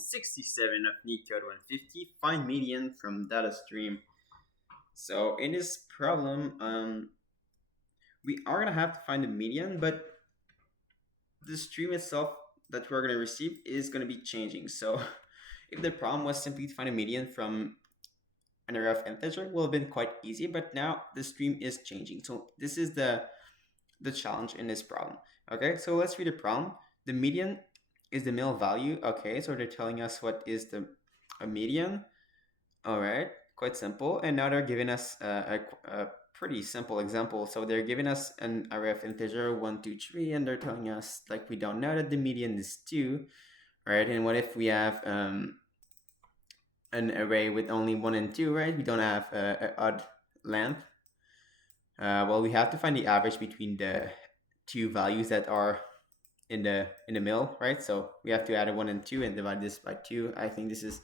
67 of Neetcode 150, find median from data stream. So in this problem, we are gonna have to find the median, but the stream itself that we're gonna receive is gonna be changing. So if the problem was simply to find a median from an array of integer, will have been quite easy, but now the stream is changing. So this is the challenge in this problem. Okay, so let's read the problem. The median is the middle value. Okay, so they're telling us what is a median. All right, quite simple. And now they're giving us a pretty simple example. So they're giving us an array of integer 1, 2, 3, and they're telling us like we don't know that the median is 2, right? And what if we have an array with only 1 and 2, right? We don't have an odd length. Well, we have to find the average between the two values that are in the middle, right? So we have to add a 1 and 2 and divide this by 2. I think this is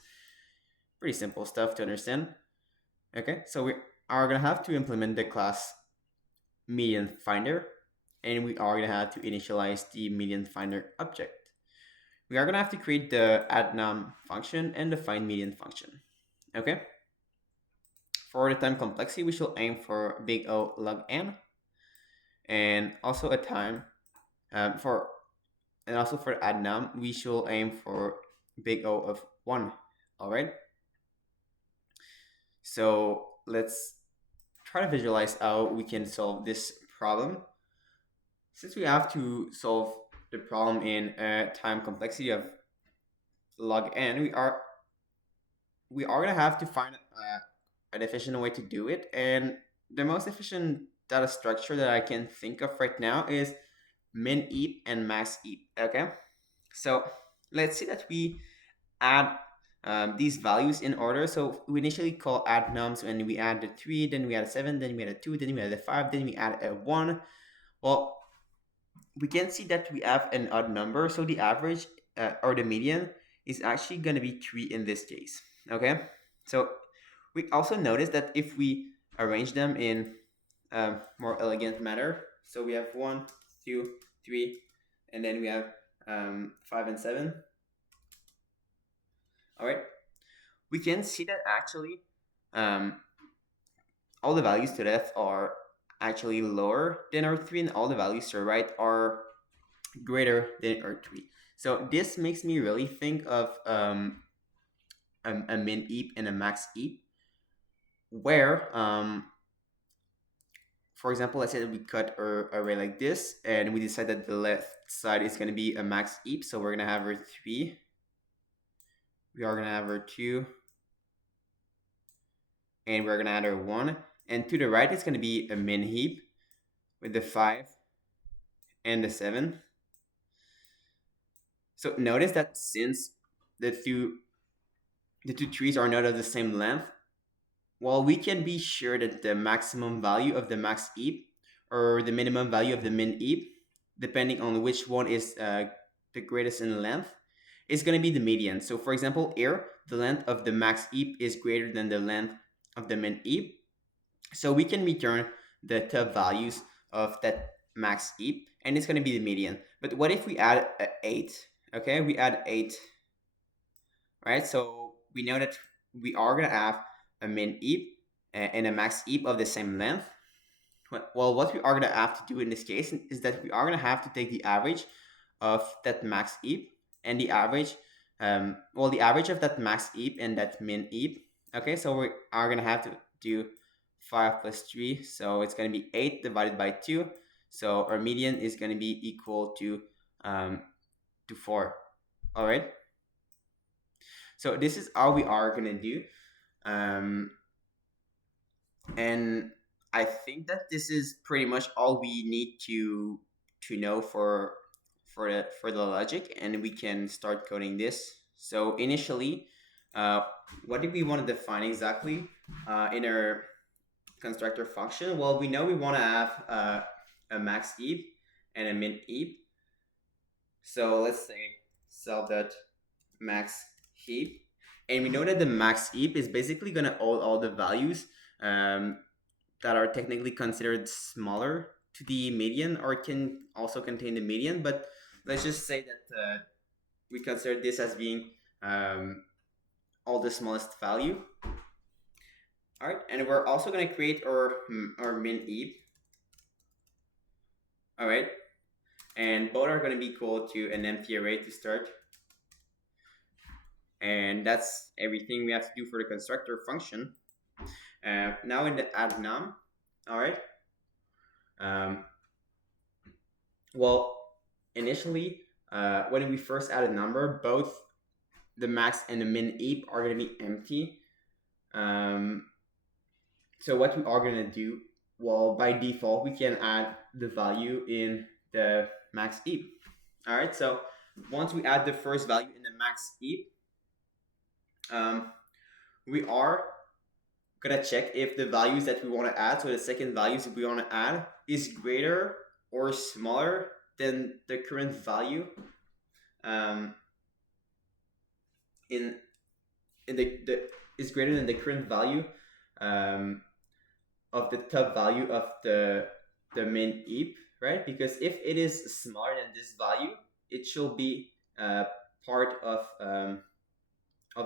pretty simple stuff to understand. Okay, so we are gonna have to implement the class median finder, and we are gonna have to initialize the median finder object. We are gonna have to create the addNum function and the find median function. Okay. For the time complexity, we shall aim for big O log n, and also a time for addNum, we shall aim for big O of 1. All right. So let's try to visualize how we can solve this problem. Since we have to solve the problem in a time complexity of log n, we are gonna have to find an efficient way to do it. And the most efficient data structure that I can think of right now is min heap and max heap. Okay, so let's say that we add these values in order. So we initially call add nums when we add the 3, then we add a 7, then we add a 2, then we add a 5, then we add a 1. Well, we can see that we have an odd number, so the average or the median is actually going to be 3 in this case. Okay, so we also notice that if we arrange them in a more elegant manner, so we have 1, 2, 3, and then we have 5 and 7. All right, we can see that actually all the values to the left are actually lower than our 3, and all the values to the right are greater than our 3. So this makes me really think of a min heap and a max heap, where for example, let's say that we cut our array like this, and we decide that the left side is going to be a max heap. So we're going to have our 3, we are going to have our 2, and we're going to add our 1. And to the right, it's going to be a min heap with the 5 and the 7. So notice that since the two trees are not of the same length, well, we can be sure that the maximum value of the max heap or the minimum value of the min heap, depending on which one is the greatest in length, is going to be the median. So for example, here, the length of the max heap is greater than the length of the min heap. So we can return the top values of that max heap, and it's going to be the median. But what if we add 8? Okay, we add 8, right? So we know that we are going to have a min heap and a max heap of the same length. Well, what we are going to have to do in this case is that we are going to have to take the average of that max heap and the average, the average of that max heap and that min heap. Okay, so we are going to have to do 5 plus 3, so it's going to be 8 divided by 2. So our median is going to be equal to 4. All right. So this is how we are going to do. And I think that this is pretty much all we need to know for the logic, and we can start coding this. So initially, what did we want to define exactly in our constructor function? Well, we know we want to have a max heap and a min heap. So let's say self dot max heap, and we know that the max heap is basically going to hold all the values that are technically considered smaller to the median, or can also contain the median. But let's just say that we consider this as being um, all the smallest value. All right, and we're also going to create our min eap. All right, and both are going to be equal to an empty array to start. And that's everything we have to do for the constructor function. Now in the add num, all right. Um, well, initially, when we first add a number, both the max and the min eap are going to be empty. So what we are going to do, well, by default, we can add the value in the max eap. All right, so once we add the first value in the max eap, we are gonna check if the values that we want to add, so the second values that we want to add, is greater or smaller than the current value in the is greater than the current value of the top value of the min eap, right? Because if it is smaller than this value, it should be part of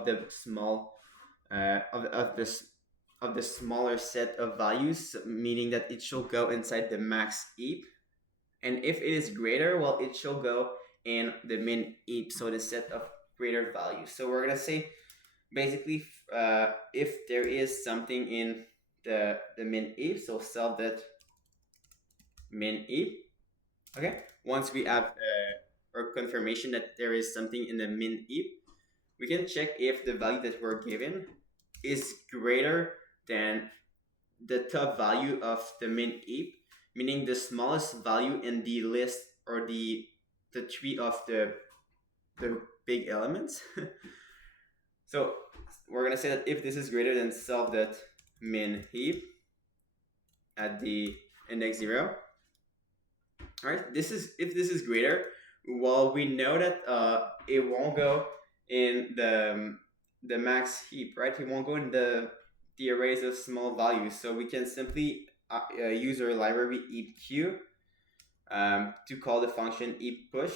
the small of the smaller set of values, meaning that it should go inside the max eap. And if it is greater, well, it shall go in the min eap, so the set of greater values. So we're gonna say basically if there is something in the min eap, so solve that min eap. Okay, once we have our confirmation that there is something in the min eap, we can check if the value that we're given is greater than the top value of the min eap, meaning the smallest value in the list or the tree of the big elements. So we're gonna say that if this is greater than solve that min heap at the index 0. All right, this is if this is greater. Well, we know that it won't go in the max heap, right? It won't go in the arrays of small values. So we can simply use our library eapq to call the function eappush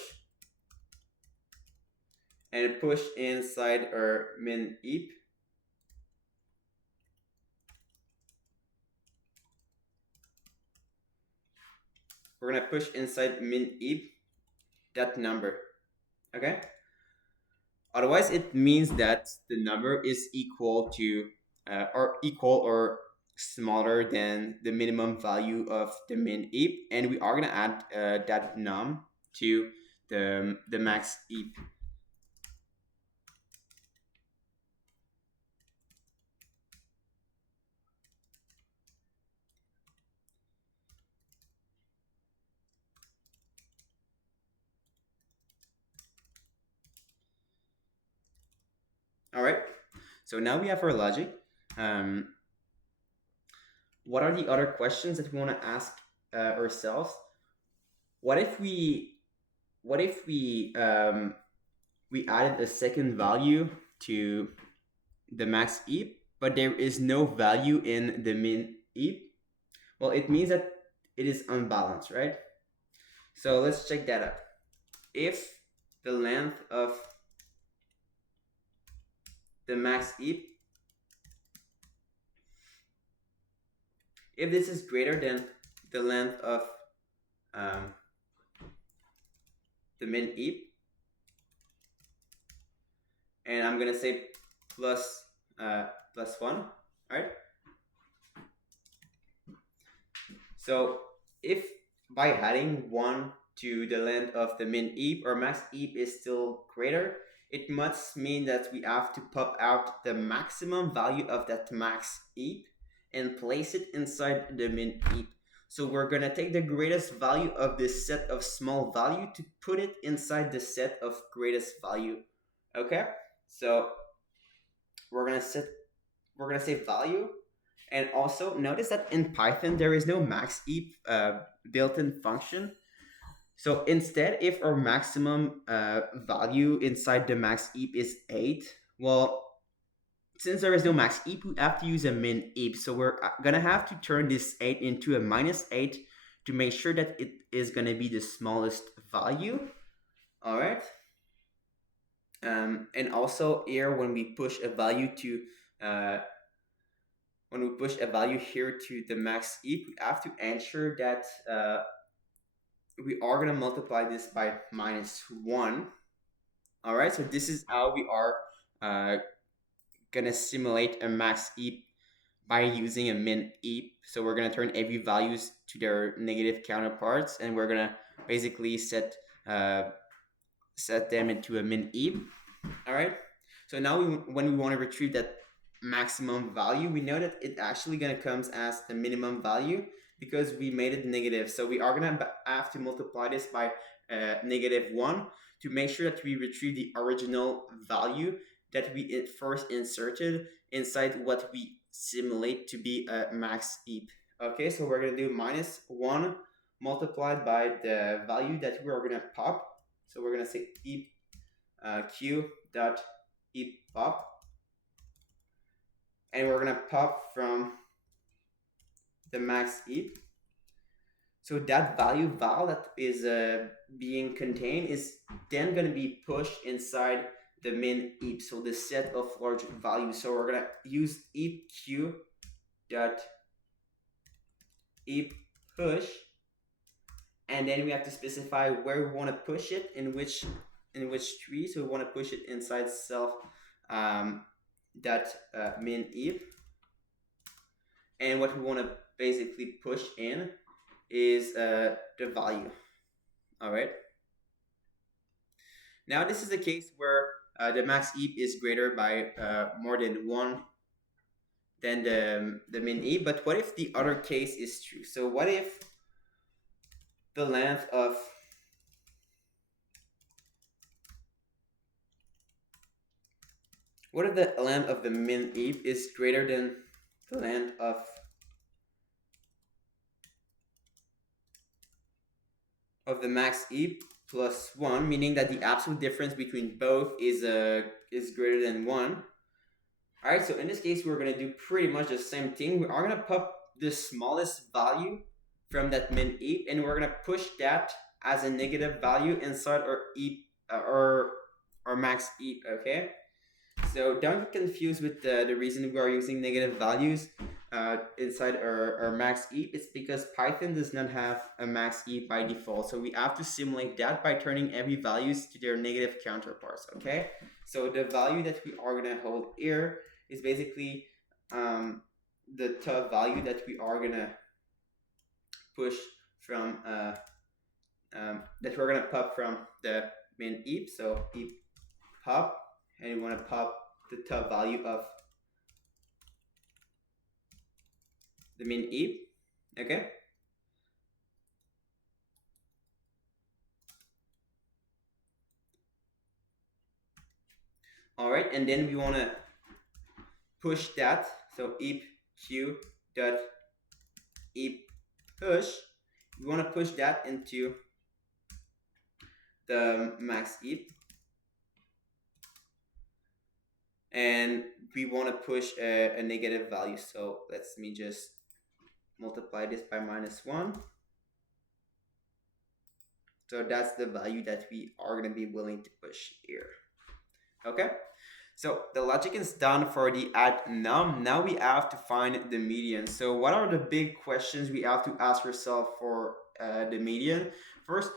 and push inside our min eap. We're gonna push inside min eap that number. Okay. Otherwise, it means that the number is equal to or smaller than the minimum value of the min eap, and we are gonna add that num to the max eap. All right. So now we have our logic. What are the other questions that we want to ask ourselves? What if we we added a second value to the max eap, but there is no value in the min eap? Well, it means that it is unbalanced, right? So let's check that out. If the length of the max eap, if this is greater than the length of the min eap, and I'm gonna say plus 1, right? So if by adding 1 to the length of the min eap or max eap is still greater, it must mean that we have to pop out the maximum value of that max eap and place it inside the min eap. So we're gonna take the greatest value of this set of small value to put it inside the set of greatest value. Okay, so we're gonna say value. And also notice that in Python there is no max eap built-in function. So instead, if our maximum value inside the max eap is 8, well, since there is no max eap, we have to use a min eap. So we're gonna have to turn this 8 into a -8 to make sure that it is gonna be the smallest value. All right. And also here, when we push a value to uh, when we push a value here to the max heap, we have to ensure that we are going to multiply this by -1. All right, so this is how we are uh, going to simulate a max heap by using a min heap. So we're going to turn every values to their negative counterparts, and we're going to basically uh, set them into a min heap. All right. So now when we want to retrieve that maximum value, we know that it actually going to comes as the minimum value because we made it negative. So we are going to have to multiply this by -1 to make sure that we retrieve the original value that we first inserted inside what we simulate to be a max heap. Okay, so we're going to do -1 multiplied by the value that we are going to pop. So we're going to say heap q dot heap pop, and we're gonna pop from the max heap. So that value val that is being contained is then gonna be pushed inside the min heap, so the set of large values. So we're gonna use heap q dot heap push, and then we have to specify where we want to push it, in which tree. So we want to push it inside self that min heap, and what we want to basically push in is the value. All right. Now this is a case where the max heap is greater by more than 1 than the min heap. But what if the other case is true? So what if the length of the min heap is greater than the length of the max heap plus 1, meaning that the absolute difference between both is greater than 1. All right, so in this case, we're going to do pretty much the same thing. We are going to pop the smallest value from that min heap, and we're going to push that as a negative value inside our heap or max heap. Okay, so don't get confused with the reason we are using negative values inside our max heap. It's because Python does not have a max heap by default. So we have to simulate that by turning every values to their negative counterparts. Okay, so the value that we are going to hold here is basically the top value that we are going to push from that we're going to pop from the min heap. So heap pop, and we want to pop the top value of the min heap. Okay, all right, and then we want to push that. So heap q dot heap push, we want to push that into the max heap, and we want to push a negative value. So let's me just multiply this by -1. So that's the value that we are going to be willing to push here. Okay, so the logic is done for the add num. Now we have to find the median. So what are the big questions we have to ask ourselves for the median? First,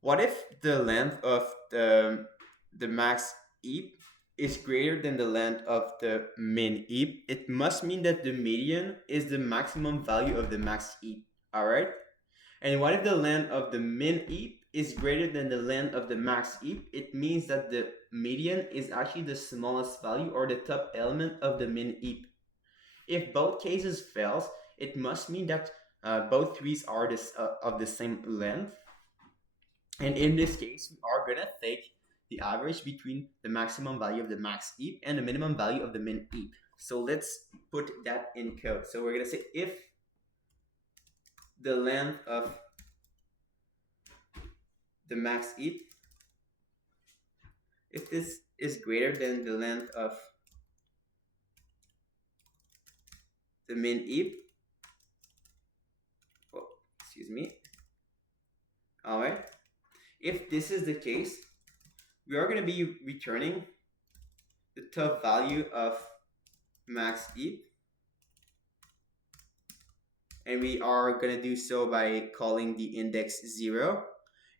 what if the length of the max heap is greater than the length of the min heap? It must mean that the median is the maximum value of the max heap. All right. And what if the length of the min heap is greater than the length of the max heap? It means that the median is actually the smallest value or the top element of the min heap. If both cases fails, it must mean that both trees are of the same length. And in this case, we are going to take the average between the maximum value of the max heap and the minimum value of the min heap. So let's put that in code. So we're going to say if the length of the max heap, if this is greater than the length of the min heap, oh, excuse me. All right. If this is the case, we are going to be returning the top value of max ETH, and we are going to do so by calling the index 0.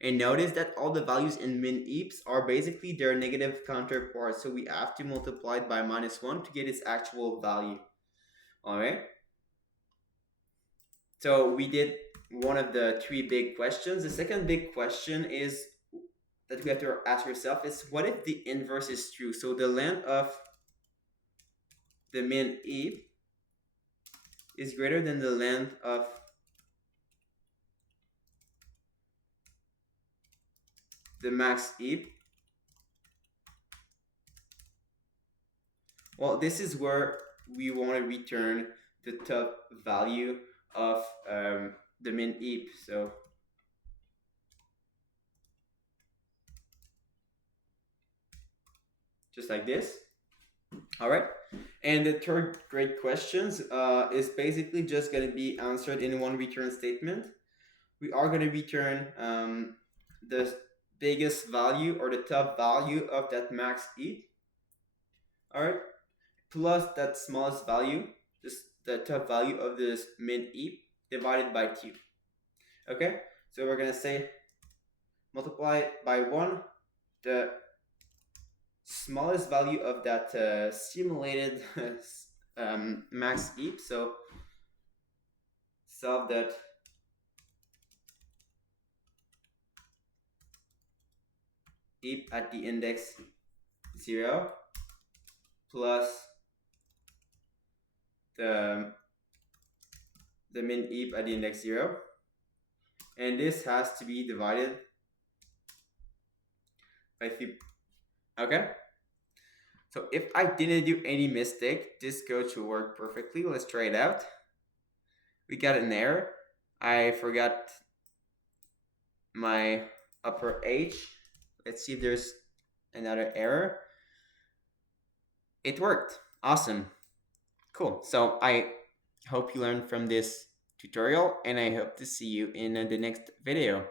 And notice that all the values in min ETHs are basically their negative counterparts, so we have to multiply it by -1 to get its actual value. All right. So we did one of the three big questions. The second big question is that we have to ask ourselves is, what if the inverse is true? So the length of the min ETH is greater than the length of the max ETH. Well, this is where we want to return the top value of the min ETH. So just like this. All right. And the third great questions is basically just going to be answered in one return statement. We are going to return the biggest value or the top value of that max ETH. All right. Plus that smallest value, just the top value of this min ETH divided by 2. Okay. So we're going to say multiply by 1 the smallest value of that simulated max ETH. So solve that ETH at the index 0 plus the min ETH at the index 0. And this has to be divided by 3. Okay. So if I didn't do any mistake, this code should work perfectly. Let's try it out. We got an error. I forgot my upper H. Let's see if there's another error. It worked. Awesome. Cool. So I hope you learned from this tutorial, and I hope to see you in the next video.